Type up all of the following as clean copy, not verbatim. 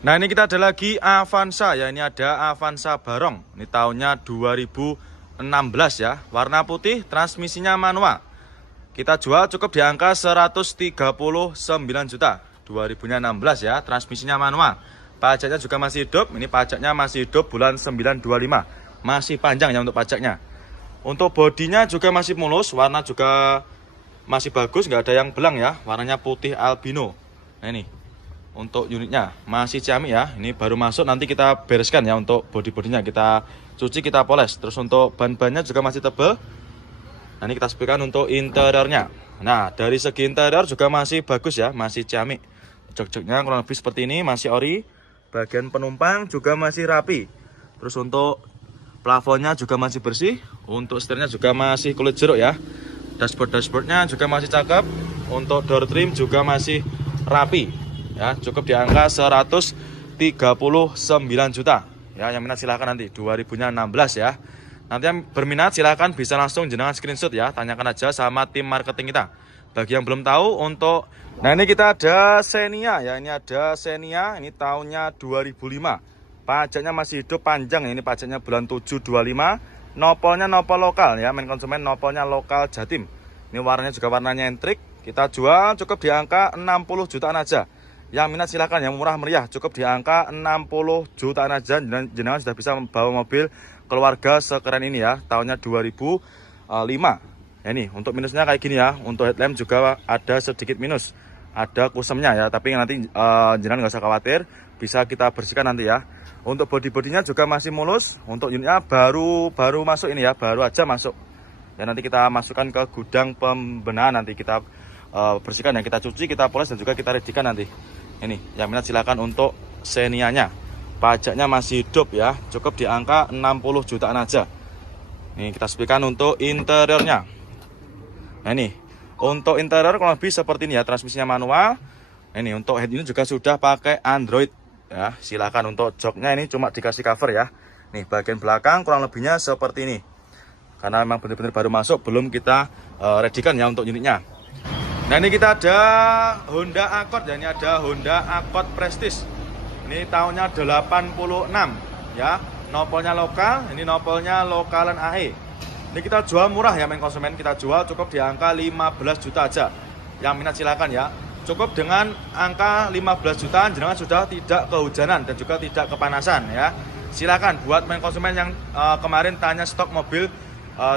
Nah, ini kita ada lagi Avanza ya. Ini ada Avanza Barong. Ini tahunnya 2016 ya. Warna putih, transmisinya manual. Kita jual cukup di angka 139 juta. 2016 ya, transmisinya manual. Pajaknya juga masih hidup. Ini pajaknya masih hidup bulan 925. Masih panjang ya untuk pajaknya. Untuk bodinya juga masih mulus, warna juga masih bagus, nggak ada yang belang ya. Warnanya putih albino. Nah, ini untuk unitnya masih ciamik ya. Ini baru masuk, nanti kita bereskan ya. Untuk bodi-bodinya kita cuci, kita poles. Terus untuk ban-bannya juga masih tebal. Nah, ini kita sepikan untuk interiornya. Nah, dari segi interior juga masih bagus ya, masih ciamik. Jok-joknya kurang lebih seperti ini, masih ori. Bagian penumpang juga masih rapi. Terus untuk plafonnya juga masih bersih. Untuk setirnya juga masih kulit jeruk ya. Dashboardnya juga masih cakep. Untuk door trim juga masih rapi ya. Cukup di angka 139 juta ya. Yang minat silahkan nanti 2016 ya. Nanti yang berminat silahkan bisa langsung jenengan screenshot ya. Tanyakan aja sama tim marketing kita. Bagi yang belum tahu untuk... Nah, ini kita ada Xenia ya. Ini ada Xenia. Ini tahunnya 2005. Pajaknya masih hidup panjang. Ini pajaknya bulan 725. Nopolnya nopol lokal ya. Main konsumen nopolnya lokal Jatim. Ini warnanya juga warnanya entrik. Kita jual cukup di angka 60 jutaan aja. Yang minat silahkan, yang murah meriah cukup di angka 60 jutaan aja. Jenengan sudah bisa membawa mobil keluarga sekeren ini ya. Tahunnya 2005. Ya, ini untuk minusnya kayak gini ya. Untuk headlamp juga ada sedikit minus. Ada kusemnya ya. Tapi nanti jenengan nggak usah khawatir. Bisa kita bersihkan nanti ya. Untuk bodi-bodinya juga masih mulus. Untuk unitnya baru masuk ini ya. Baru aja masuk. Dan nanti kita masukkan ke gudang pembenahan. Nanti kita bersihkan ya. Kita cuci, kita poles dan juga kita readykan nanti. Ini yang minat silakan untuk Xenia-nya. Pajaknya masih hidup ya. Cukup di angka 60 jutaan aja. Ini kita sepikan untuk interiornya. Nah, ini untuk interior kurang lebih seperti ini ya. Transmisinya manual. Ini untuk head unit juga sudah pakai Android ya. Silakan untuk joknya ini cuma dikasih cover ya. Nih bagian belakang kurang lebihnya seperti ini. Karena memang benar-benar baru masuk, belum kita readykan ya untuk unitnya. Nah, ini kita ada Honda Accord ya. Ini ada Honda Accord Prestige. Ini tahunnya 86 ya. Nopolnya lokal. Ini nopolnya lokalan AE. Ini kita jual murah ya main konsumen. Kita jual cukup di angka 15 juta aja. Yang minat silakan ya. Cukup dengan angka 15 jutaan jenengan sudah tidak kehujanan dan juga tidak kepanasan ya. Silakan buat main konsumen yang kemarin tanya stok mobil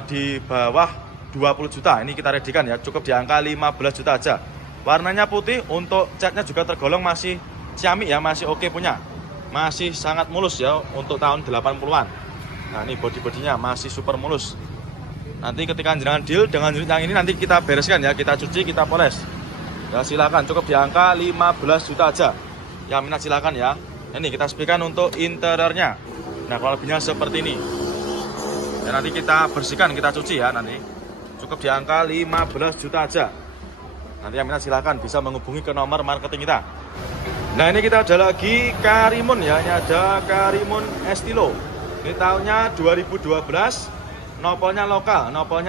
di bawah 20 juta. Ini kita readykan ya. Cukup di angka 15 juta aja. Warnanya putih. Untuk catnya juga tergolong masih ciamik ya. Masih oke punya. Masih sangat mulus ya untuk tahun 80-an. Nah, ini bodi-bodinya masih super mulus. Nanti ketika jenengan deal dengan unit yang ini nanti kita bereskan ya. Kita cuci, kita poles. Ya, silakan cukup di angka 15 juta aja. Yang minat silakan ya. Ini kita sepikan untuk interiornya. Nah, kalau lebihnya seperti ini. Dan nanti kita bersihkan, kita cuci ya nanti. Cukup di angka 15 juta aja. Nanti yang minat silahkan bisa menghubungi ke nomor marketing kita. Nah, ini kita ada lagi Karimun ya. Ini ada Karimun Estilo. Ini tahunnya 2012. Nopolnya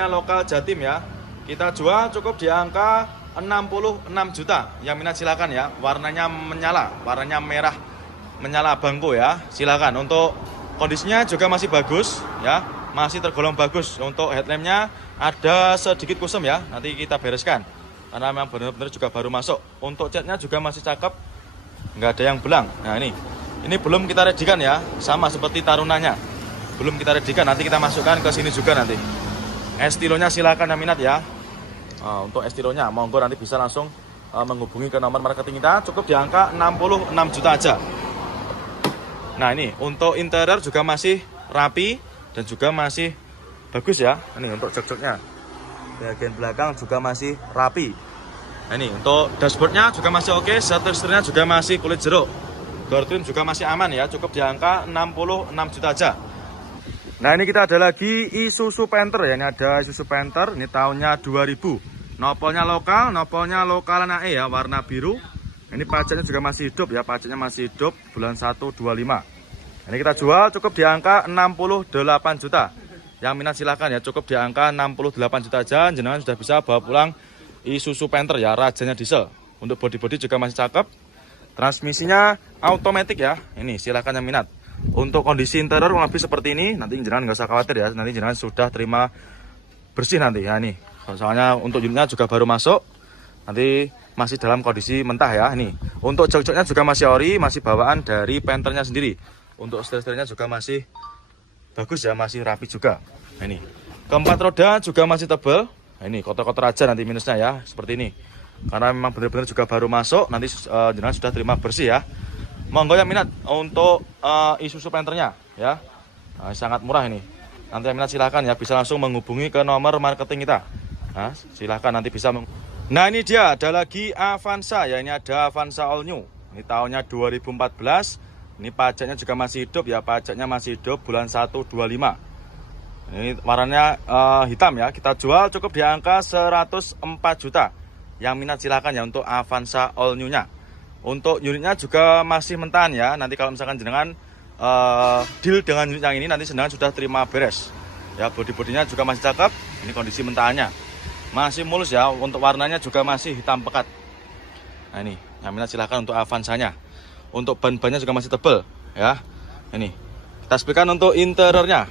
lokal Jatim ya. Kita jual cukup di angka 66 juta. Yang minat silakan ya. Warnanya menyala, warnanya merah menyala bangko ya. Silakan. Untuk kondisinya juga masih bagus ya. Masih tergolong bagus. Untuk headlampnya ada sedikit kusem ya. Nanti kita bereskan. Karena memang benar-benar juga baru masuk. Untuk catnya juga masih cakep. Nggak ada yang belang. Nah, ini belum kita readykan ya. Sama seperti tarunanya. Belum kita readykan. Nanti kita masukkan ke sini juga nanti. Estilonya silakan yang minat ya. Nah, untuk estilonya monggo nanti bisa langsung menghubungi ke nomor marketing kita. Cukup di angka 66 juta aja. Nah, ini untuk interior juga masih rapi dan juga masih bagus ya. Ini untuk jok-joknya. Bagian belakang juga masih rapi. Nah, ini untuk dashboardnya juga masih oke. Setirnya juga masih kulit jeruk. Door trim juga masih aman ya. Cukup di angka 66 juta aja. Nah, ini kita ada lagi Isuzu Panther ya. Ini ada Isuzu Panther. Ini tahunnya 2000. Nopolnya lokalan AE ya. Warna biru. Ini pajaknya juga masih hidup ya. Pajaknya masih hidup bulan 125. Ini kita jual cukup di angka 68 juta. Yang minat silahkan ya. Cukup di angka 68 juta aja. Jenengan sudah bisa bawa pulang Isuzu Panther ya. Rajanya diesel. Untuk bodi-bodi juga masih cakep. Transmisinya automatic ya. Ini silakan yang minat. Untuk kondisi interior kurang lebih seperti ini. Nanti jenengan nggak usah khawatir ya. Nanti jenengan sudah terima bersih nanti ya. Nih, soalnya untuk unitnya juga baru masuk. Nanti masih dalam kondisi mentah ya. Ini untuk jok-joknya juga masih ori, masih bawaan dari Panthernya sendiri. Untuk setir-setirnya juga masih bagus ya, masih rapi juga. Nah, ini keempat roda juga masih tebal. Nah, ini kotor-kotor aja nanti minusnya ya, seperti ini. Karena memang benar-benar juga baru masuk. Nanti jenengan sudah terima bersih ya. Monggo yang minat untuk Isuzu Panthernya ya. Nah, sangat murah ini. Nanti yang minat silahkan ya, bisa langsung menghubungi ke nomor marketing kita. Nah, silahkan nanti bisa Nah, ini dia ada lagi Avanza ya. Ini ada Avanza All New. Ini tahunnya 2014. Ini pajaknya juga masih hidup ya. Pajaknya masih hidup bulan 1/25. Ini warnanya hitam ya. Kita jual cukup di angka 104 juta. Yang minat silahkan ya untuk Avanza All New-nya. Untuk unitnya juga masih mentahan ya. Nanti kalau misalkan jenengan deal dengan unit yang ini, nanti jenengan sudah terima beres. Ya, bodi-bodinya juga masih cakep. Ini kondisi mentahannya. Masih mulus ya. Untuk warnanya juga masih hitam pekat. Nah, ini yang minat silahkan untuk Avanza-nya. Untuk ban-bannya juga masih tebal ya. Ini kita sepikan untuk interiornya.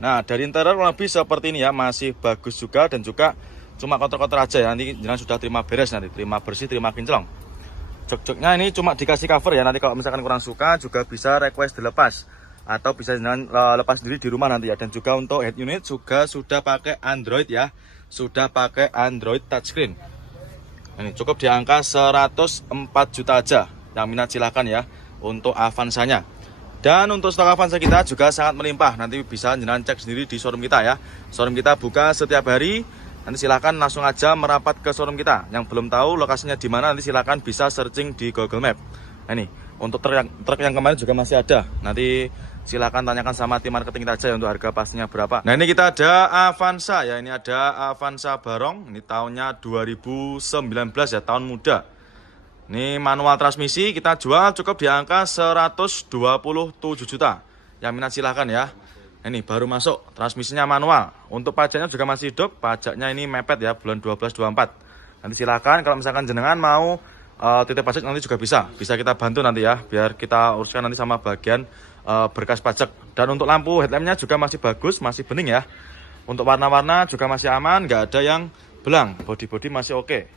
Nah, dari interior lebih seperti ini ya. Masih bagus juga dan juga cuma kotor-kotor aja ya. Nanti jenengan sudah terima beres nanti. Terima bersih, terima kinclong. Jok-joknya ini cuma dikasih cover ya. Nanti kalau misalkan kurang suka juga bisa request dilepas. Atau bisa jenengan lepas sendiri di rumah nanti ya. Dan juga untuk head unit juga sudah pakai Android ya. Sudah pakai Android touchscreen. Ini cukup di angka 104 juta aja. Yang minat silahkan ya untuk Avanza-nya. Dan untuk stok Avanza kita juga sangat melimpah. Nanti bisa jenengan cek sendiri di showroom kita ya. Showroom kita buka setiap hari. Nanti silahkan langsung aja merapat ke showroom kita. Yang belum tahu lokasinya di mana, nanti silahkan bisa searching di Google Map. Nah, ini untuk truk yang kemarin juga masih ada. Nanti silahkan tanyakan sama tim marketing kita aja untuk harga pastinya berapa. Nah, ini kita ada Avanza ya. Ini ada Avanza Barong. Ini tahunnya 2019 ya, tahun muda. Ini manual transmisi kita jual cukup di angka 127 juta. Yang minat silahkan ya. Ini baru masuk, transmisinya manual. Untuk pajaknya juga masih hidup. Pajaknya ini mepet ya, bulan 12/24. Nanti silahkan kalau misalkan jenengan mau titip pajak nanti juga bisa kita bantu nanti ya, biar kita uruskan nanti sama bagian berkas pajak. Dan untuk lampu headlampnya juga masih bagus, masih bening ya. Untuk warna-warna juga masih aman, nggak ada yang belang. Body-body masih oke,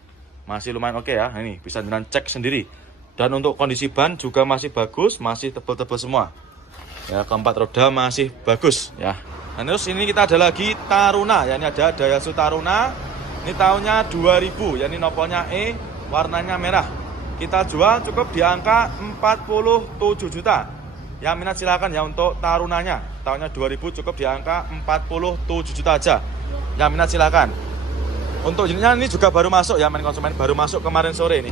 masih lumayan oke ya. Ini bisa jenengan cek sendiri. Dan untuk kondisi ban juga masih bagus, masih tebal-tebal semua. Ya, keempat roda masih bagus ya. Nah, terus ini kita ada lagi Taruna ya. Ini ada Daihatsu Taruna. Ini tahunnya 2000 ya. Ini nopolnya E, warnanya merah. Kita jual cukup di angka 47 juta. Yang minat silakan ya untuk Tarunanya. Tahunnya 2000 cukup di angka 47 juta aja. Yang minat silakan. Untuk unitnya ini juga baru masuk ya, main konsumen baru masuk kemarin sore ini.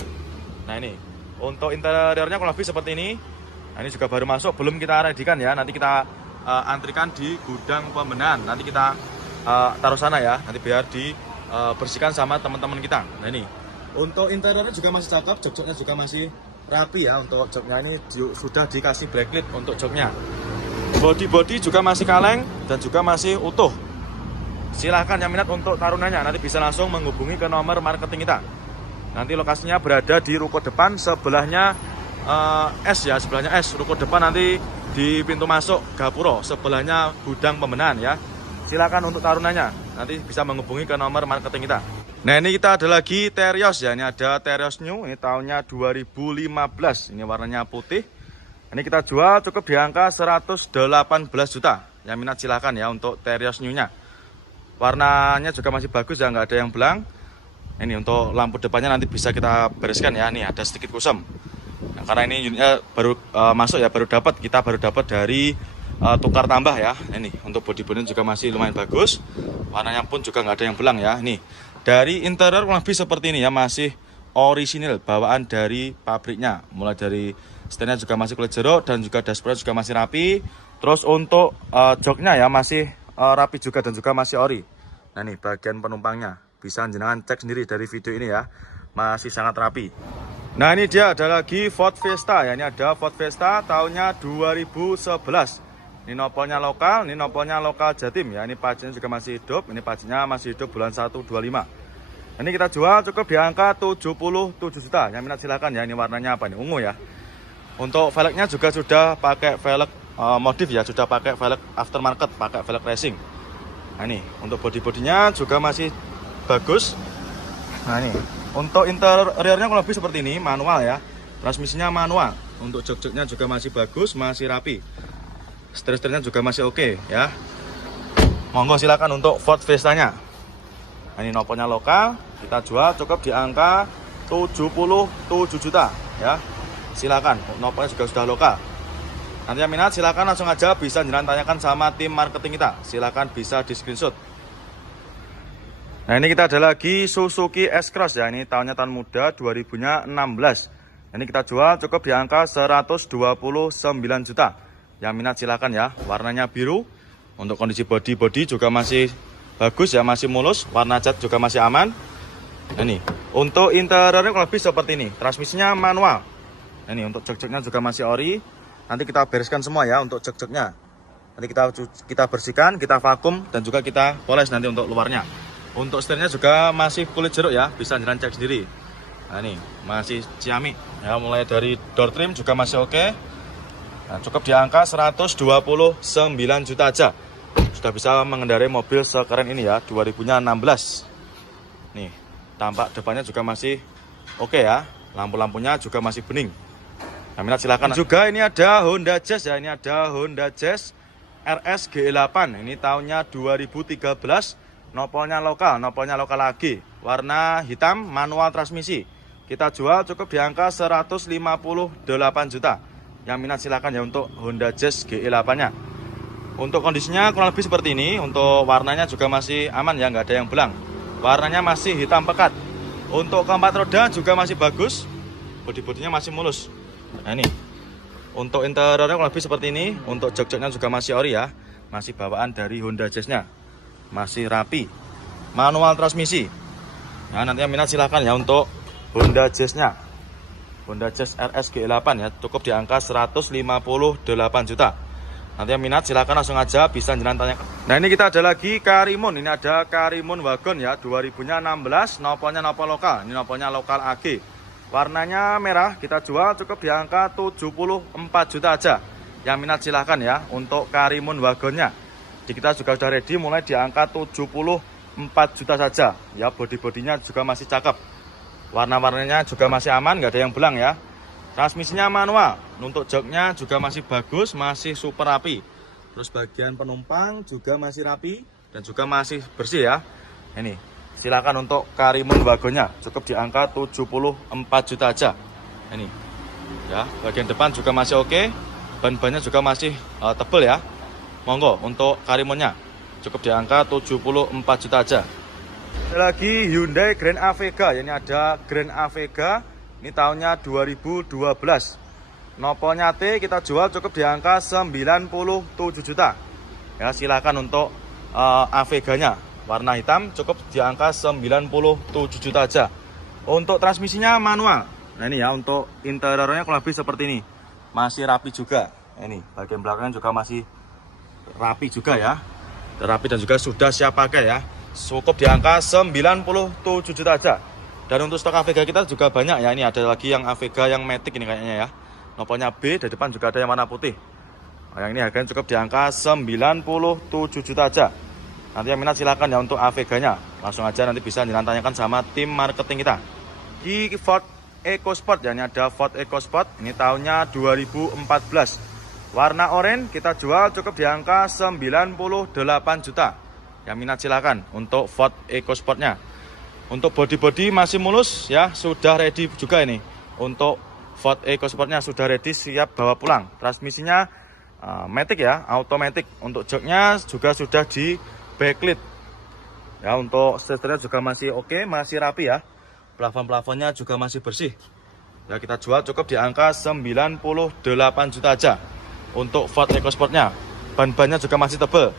Nah, ini untuk interiornya kurang lebih seperti ini. Nah, ini juga baru masuk, belum kita readykan ya. Nanti kita antrikan di gudang pembenahan. Nanti kita taruh sana ya. Nanti biar dibersihkan sama teman-teman kita. Nah, ini untuk interiornya juga masih cakep, jok-joknya juga masih rapi ya. Untuk joknya ini sudah dikasih backlit untuk joknya. Body juga masih kaleng dan juga masih utuh. Silahkan yang minat untuk Tarunanya, nanti bisa langsung menghubungi ke nomor marketing kita. Nanti lokasinya berada di ruko depan, sebelahnya S ya, sebelahnya S, ruko depan nanti di pintu masuk Gapuro, sebelahnya gudang pembenahan ya. Silakan untuk Tarunanya, nanti bisa menghubungi ke nomor marketing kita. Nah, ini kita ada lagi Terios ya. Ini ada Terios New, ini tahunnya 2015. Ini warnanya putih. Ini kita jual cukup di angka 118 juta. Yang minat silakan ya untuk Terios New-nya. Warnanya juga masih bagus ya, nggak ada yang belang. Ini untuk lampu depannya nanti bisa kita bereskan ya. Nih ada sedikit kusam. Nah, karena ini unitnya baru masuk ya, kita baru dapat dari tukar tambah ya. Ini untuk bodi-bodi juga masih lumayan bagus. Warnanya pun juga nggak ada yang belang ya. Nih dari interior kurang lebih seperti ini ya, masih orisinil bawaan dari pabriknya. Mulai dari setirnya juga masih kulit jeruk dan juga dashboard juga masih rapi. Terus untuk joknya ya masih rapi juga dan juga masih ori. Nah, nih bagian penumpangnya bisa jenengan cek sendiri dari video ini ya, masih sangat rapi. Nah, ini dia ada lagi Ford Fiesta ya. Ini ada Ford Fiesta tahunnya 2011. Ini nopolnya lokal Jatim ya. Ini pajaknya juga masih hidup. Ini pajaknya masih hidup bulan 1/25. Ini kita jual cukup di angka 77 juta. Yang minat silakan ya. Ini warnanya apa nih? Ungu ya. Untuk velgnya juga sudah pakai velg modif ya, sudah pakai velg aftermarket, pakai velg racing. Nah ini untuk bodi-bodinya juga masih bagus. Nah ini untuk interiornya kurang lebih seperti ini, manual ya. Transmisinya manual. Untuk jok-joknya juga masih bagus, masih rapi. Setir-setirnya juga masih oke ya. Monggo silakan untuk Ford Fiesta-nya. Nah, ini noponya lokal, kita jual cukup di angka 77 juta ya. Silakan, noponya juga sudah lokal. Nanti yang minat silakan langsung aja bisa jangan tanyakan sama tim marketing kita. Silakan bisa di screenshot. Nah, ini kita ada lagi Suzuki S-Cross ya. Ini tahunnya tahun muda 2016. Ini kita jual cukup di angka 129 juta. Yang minat silakan ya. Warnanya biru. Untuk kondisi bodi juga masih bagus ya, masih mulus, warna cat juga masih aman. Nah, ini untuk interiornya kurang lebih seperti ini. Transmisinya manual. Nah, ini untuk jok-joknya juga masih ori. Nanti kita bereskan semua ya untuk jok-joknya. Nanti kita bersihkan, kita vakum dan juga kita poles nanti untuk luarnya. Untuk setirnya juga masih kulit jeruk ya, bisa jalan cek sendiri. Nah, ini masih ciamik ya, mulai dari door trim juga masih oke. Nah, cukup di angka 129 juta aja. Sudah bisa mengendarai mobil sekeren ini ya, 2016. Nih, tampak depannya juga masih oke ya. Lampu-lampunya juga masih bening. Nah, minat silakan. Juga ini ada Honda Jazz ya, ini ada Honda Jazz RS GE8. Ini tahunnya 2013. Nopolnya lokal lagi. Warna hitam, manual transmisi. Kita jual cukup di angka 158 juta. Yang minat silakan ya untuk Honda Jazz GE8-nya. Untuk kondisinya kurang lebih seperti ini. Untuk warnanya juga masih aman ya, nggak ada yang belang. Warnanya masih hitam pekat. Untuk keempat roda juga masih bagus. Bodi-bodinya masih mulus. Nah, ini untuk interiornya kurang lebih seperti ini. Untuk jok-joknya juga masih ori ya. Masih bawaan dari Honda Jazz-nya. Masih rapi. Manual transmisi. Nah, nanti yang minat silahkan ya untuk Honda Jazz-nya. Honda Jazz RS GE8 ya. Cukup di angka 158 juta. Nanti yang minat silahkan langsung aja bisa jangan tanya. Nah, ini kita ada lagi Karimun. Ini ada Karimun Wagon ya, 2016. Nopolnya nopol lokal. Ini nopolnya lokal AG. Warnanya merah. Kita jual cukup di angka 74 juta aja. Yang minat silahkan ya untuk Karimun Wagonnya. Jadi kita juga sudah ready mulai di angka 74 juta saja. Ya, bodi-bodinya juga masih cakep. Warna-warnanya juga masih aman, nggak ada yang belang ya. Transmisinya manual. Untuk joknya juga masih bagus, masih super rapi. Terus bagian penumpang juga masih rapi dan juga masih bersih ya. Ini silakan untuk Karimun Wagonnya, cukup di angka 74 juta aja. Ini ya, bagian depan juga masih oke. Ban-bannya juga masih tebal ya. Monggo untuk Karimunnya, cukup di angka 74 juta aja. Ada lagi Hyundai Grand Avega. Ini ada Grand Avega. Ini tahunnya 2012. Nopolnya T, kita jual cukup di angka 97 juta. Ya, silakan untuk Avega-nya. Warna hitam cukup di angka 97 juta aja. Untuk transmisinya manual. Nah, ini ya untuk interiornya kurang lebih seperti ini. Masih rapi juga. Ini bagian belakangnya juga masih rapi juga ya. Rapi dan juga sudah siap pakai ya. Cukup di angka 97 juta aja. Dan untuk stok Avega kita juga banyak ya. Ini ada lagi yang Avega yang Matic ini kayaknya ya. Nopolnya B, di depan juga ada yang warna putih. Nah, yang ini harganya cukup di angka 97 juta aja. Nanti yang minat silakan ya untuk Avega-nya. Langsung aja nanti bisa ditanyakan sama tim marketing kita. Di Ford EcoSport ya, ini ada Ford EcoSport. Ini tahunnya 2014. Warna oranye kita jual cukup di angka 98 juta. Yang minat silakan untuk Ford EcoSport-nya. Untuk bodi-bodi masih mulus ya, sudah ready juga ini. Untuk Ford EcoSport-nya sudah ready, siap bawa pulang. Transmisinya Matic ya, automatic. Untuk joknya juga sudah di backlit. Ya, untuk setirnya juga masih oke, masih rapi ya. Plafon-plafonnya juga masih bersih. Ya, kita jual cukup di angka 98 juta aja. Untuk Ford EcoSport-nya. Ban-bannya juga masih tebal.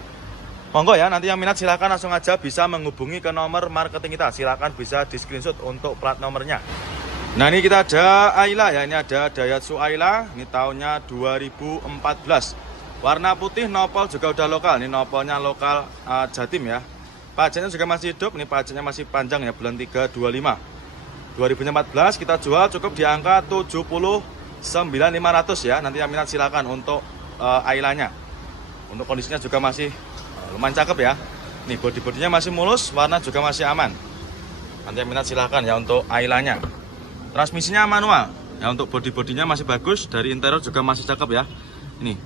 Monggo ya, nanti yang minat silahkan langsung aja bisa menghubungi ke nomor marketing kita. Silahkan bisa di screenshot untuk plat nomornya. Nah, ini kita ada Ayla ya, ini ada Daihatsu Ayla. Ini tahunnya 2014. Warna putih, nopol juga udah lokal. Ini nopolnya lokal Jatim ya. pajaknya juga masih hidup. Ini pajaknya masih panjang ya, bulan 3 25 2014. Kita jual cukup di angka 79.500 ya. Nanti yang minat silakan untuk Ailanya. Untuk kondisinya juga masih lumayan cakep ya. Nih bodi-bodinya masih mulus, warna juga masih aman. Nanti yang minat silahkan ya untuk Ailanya. Transmisinya manual ya, untuk bodi-bodinya masih bagus. Dari interior juga masih cakep ya. Ini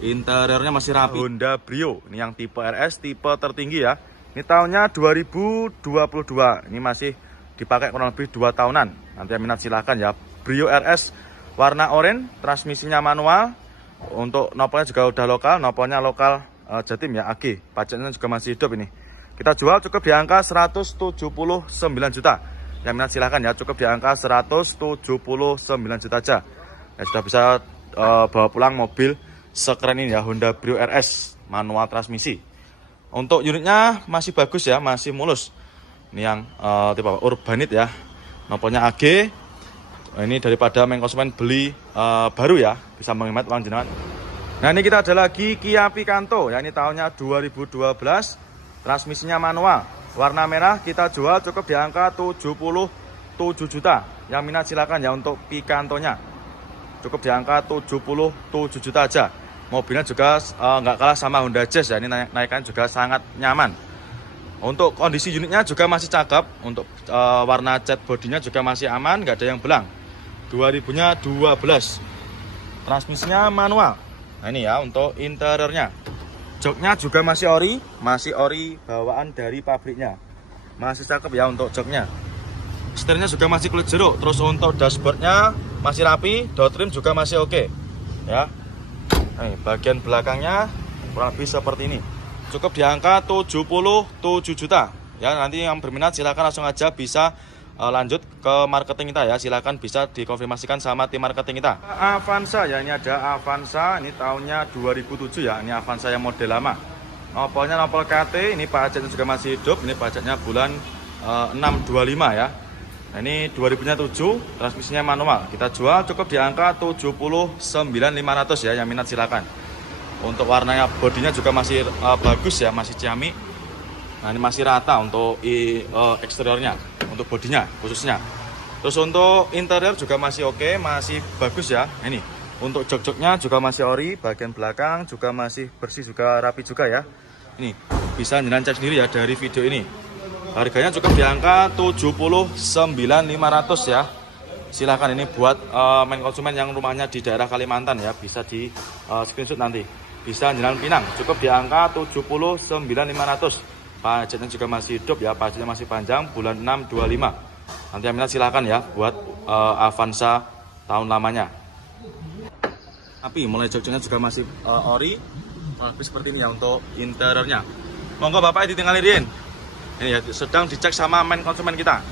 interiornya masih rapi. Honda Brio, ini yang tipe RS, tipe tertinggi ya. Ini tahunnya 2022. Ini masih dipakai kurang lebih 2 tahunan. Nanti yang minat silahkan ya. Brio RS warna oranye, transmisinya manual. Untuk nopolnya juga udah lokal, nopolnya lokal Jatim ya, AG. Pajaknya juga masih hidup ini. Kita jual cukup di angka 179 juta. Yang minat silahkan ya, cukup di angka 179 juta aja. Ya, sudah bisa bawa pulang mobil sekeren ini ya, Honda Brio RS manual transmisi. Untuk unitnya masih bagus ya, masih mulus. Ini yang tipe Urbanit ya, nopolnya AG. Ini daripada main konsumen beli baru ya, bisa menghemat uang jenengan. Nah ini kita ada lagi Kia Picanto ya, ini tahunnya 2012, transmisinya manual, warna merah. Kita jual cukup di angka 77 juta. Yang minat silakan ya untuk Picantonya, cukup di angka 77 juta aja. Mobilnya juga nggak kalah sama Honda Jazz ya, ini naikan juga sangat nyaman. Untuk kondisi unitnya juga masih cakep. Untuk warna cat bodinya juga masih aman, nggak ada yang belang. 2012, transmisinya manual. Nah ini ya untuk interiornya. Joknya juga masih ori bawaan dari pabriknya. Masih cakep ya untuk joknya. Setirnya juga masih kulit jeruk. Terus untuk dashboardnya masih rapi, door trim juga masih oke. Ya. Nih, bagian belakangnya kurang lebih seperti ini. Cukup di angka 77 juta. Ya, nanti yang berminat silakan langsung aja bisa lanjut ke marketing kita ya. Silakan bisa dikonfirmasikan sama tim marketing kita. Avanza ya, ini ada Avanza, ini tahunnya 2007 ya. Ini Avanza yang model lama. Nopolnya nopol KT, ini pajaknya juga masih hidup. Ini pajaknya bulan 625 ya. Nah, ini 2007, transmisinya manual. Kita jual cukup di angka 79.500 ya. Yang minat silakan. Untuk warnanya, bodinya juga masih bagus ya, masih ciamik. Nah ini masih rata untuk eksteriornya, untuk bodinya khususnya. Terus untuk interior juga masih oke, masih bagus ya. Ini untuk jok-joknya juga masih ori, bagian belakang juga masih bersih, juga rapi juga ya. Ini bisa jenengan cek sendiri ya dari video ini. Harganya cukup di angka 79.500 ya. Silahkan ini buat main konsumen yang rumahnya di daerah Kalimantan ya, bisa di screenshot nanti. Bisa jenengan Pinang, cukup di angka 79.500. Pajaknya juga masih hidup ya, pajaknya masih panjang, bulan 625. Nanti yang minat silahkan ya buat Avanza tahun lamanya. Tapi mulai joknya juga masih ori, seperti ini ya untuk interiornya. Monggo Bapak ditinggalin. Ini ya sedang dicek sama main konsumen kita.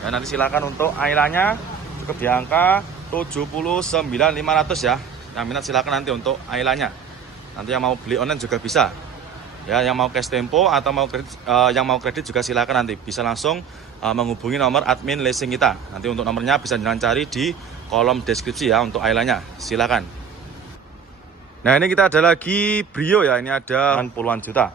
Ya nanti silahkan untuk Ailanya cukup di angka 79.500 ya. Yang minat silahkan nanti untuk Ailanya. Nanti yang mau beli online juga bisa. Ya, yang mau cash tempo atau yang mau kredit juga silakan nanti bisa langsung menghubungi nomor admin leasing kita. Nanti untuk nomornya bisa jangan cari di kolom deskripsi ya untuk Ailanya. Silakan. Nah, ini kita ada lagi Brio ya. Ini ada puluhan juta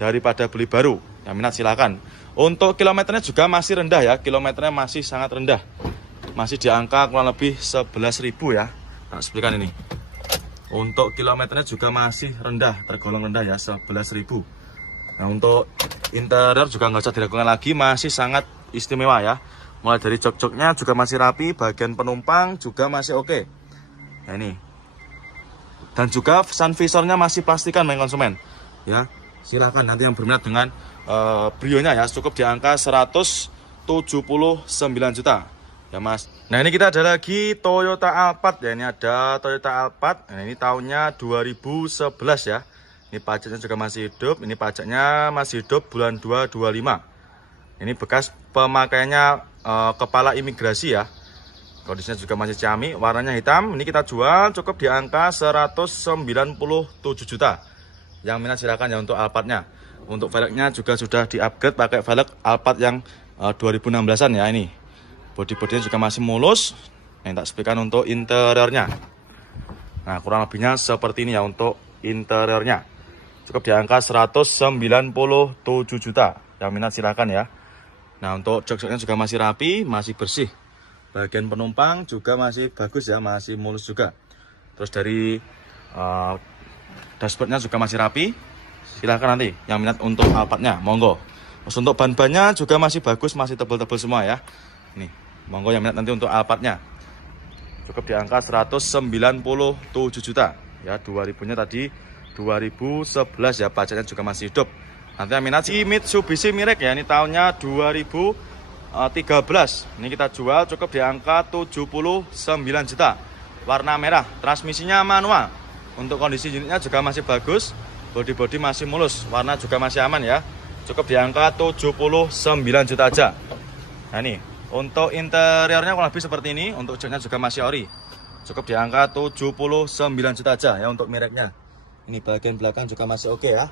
daripada beli baru. Yang minat silakan. Untuk kilometernya juga masih rendah ya. Kilometernya masih sangat rendah. Masih di angka kurang lebih 11.000 ya. Nah, explikan ini. Untuk kilometernya juga masih rendah, tergolong rendah ya, 11.000. Nah untuk interior juga nggak usah diragukan lagi, masih sangat istimewa ya. Mulai dari jok-joknya juga masih rapi, bagian penumpang juga masih oke. Nah ini. Dan juga sun visornya masih plastikan main konsumen. Ya, silahkan nanti yang berminat dengan Brio-nya ya, cukup di angka 179 juta. Ya Mas. Nah ini kita ada lagi Toyota Alphard ya. Ini ada Toyota Alphard. Nah ini tahunnya 2011 ya. Ini pajaknya juga masih hidup. Ini pajaknya masih hidup bulan 2 25. Ini bekas pemakaiannya kepala imigrasi ya. Kondisinya juga masih ciamik. Warnanya hitam. Ini kita jual cukup di angka 197 juta. Yang minat silakan ya untuk Alphardnya. Untuk velgnya juga sudah di-upgrade pakai velg Alphard yang 2016an ya ini. Bodi-bodinya juga masih mulus. Yang tak sepikan untuk interiornya. Nah kurang lebihnya seperti ini ya untuk interiornya. cukup di angka 197 juta. Yang minat silakan ya. Nah, untuk jok-joknya juga masih rapi, masih bersih. Bagian penumpang juga masih bagus ya, masih mulus juga. Terus dari dashboardnya juga masih rapi. Silahkan nanti yang minat untuk Alphardnya, monggo. Terus untuk ban-bannya juga masih bagus, masih tebal-tebal semua ya. Nih, monggo yang minat nanti untuk Alphardnya. Cukup di angka 197 juta. Ya, 2000-nya tadi 2011 ya, pajaknya juga masih hidup. Nanti yang minat si Mitsubishi Mirage ya, ini tahunnya 2013. Ini kita jual cukup di angka 79 juta. Warna merah, transmisinya manual. Untuk kondisi unitnya juga masih bagus, body masih mulus, warna juga masih aman ya. Cukup di angka 79 juta aja. Nah ini, untuk interiornya kurang lebih seperti ini. Untuk joknya juga masih ori. Cukup di angka 79 juta aja ya untuk mereknya. Ini bagian belakang juga masih oke ya.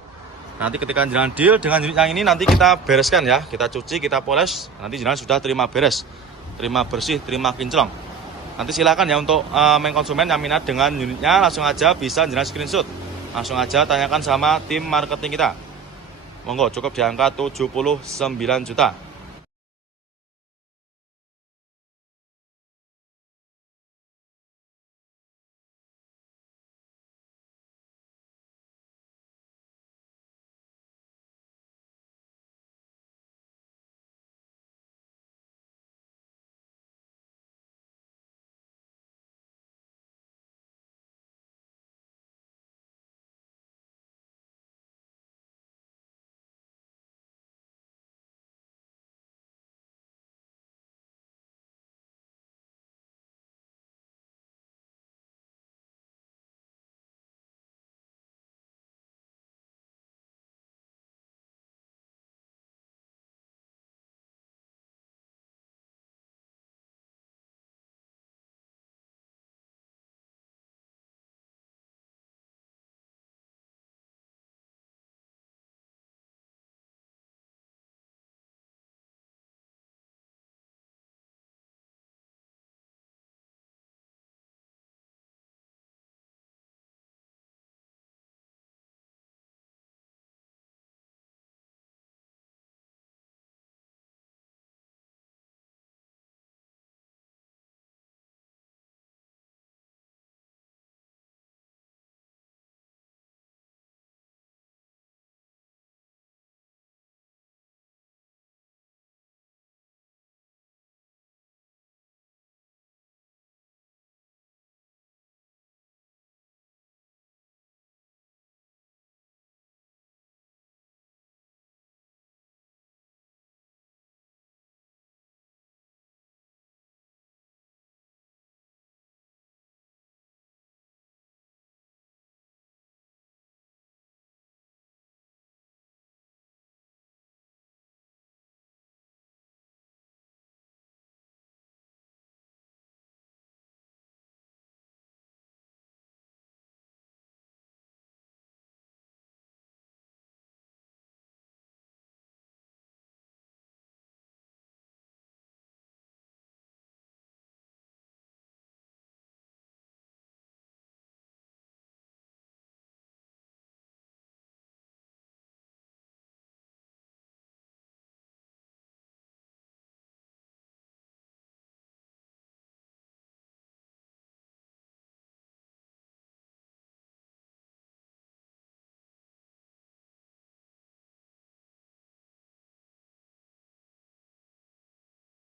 Nanti ketika jalan deal dengan unit yang ini nanti kita bereskan ya. Kita cuci, kita poles. Nanti jalan sudah terima beres, terima bersih, terima kinclong. Nanti silakan ya untuk main konsumen yang minat dengan unitnya, langsung aja bisa jalan screenshot. Langsung aja tanyakan sama tim marketing kita. Monggo, cukup di angka 79 juta.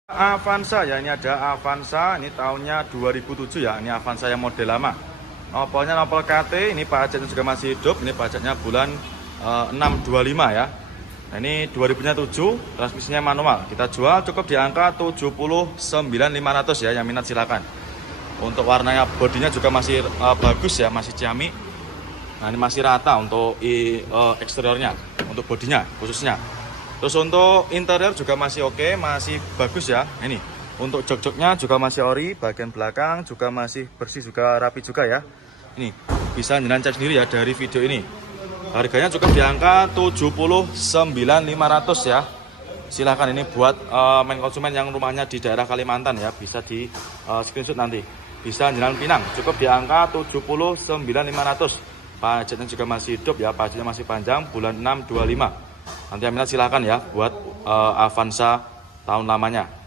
Avanza ya, ini ada Avanza, ini tahunnya 2007 ya, ini Avanza yang model lama. Nopolnya nopol KT, ini pajaknya juga masih hidup, ini pajaknya bulan 625 ya. Nah ini 2000-nya 7, transmisinya manual. Kita jual cukup di angka 79.500 ya, yang minat silakan. Untuk warnanya, bodinya juga masih bagus ya, masih ciamik. Nah ini masih rata untuk eksteriornya, untuk bodinya khususnya. Terus untuk interior juga masih oke, masih bagus ya. Ini untuk jok-joknya juga masih ori, bagian belakang juga masih bersih, juga rapi juga ya. Ini bisa jalan cek sendiri ya dari video ini. Harganya cukup di angka 79.500 ya. Silahkan ini buat main konsumen yang rumahnya di daerah Kalimantan ya, bisa di screenshot nanti. Bisa jalan Pinang, cukup di angka 79.500. pajaknya juga masih hidup ya, pajaknya masih panjang, bulan 6 25. Nanti yang minat silahkan ya buat Avanza tahun lamanya.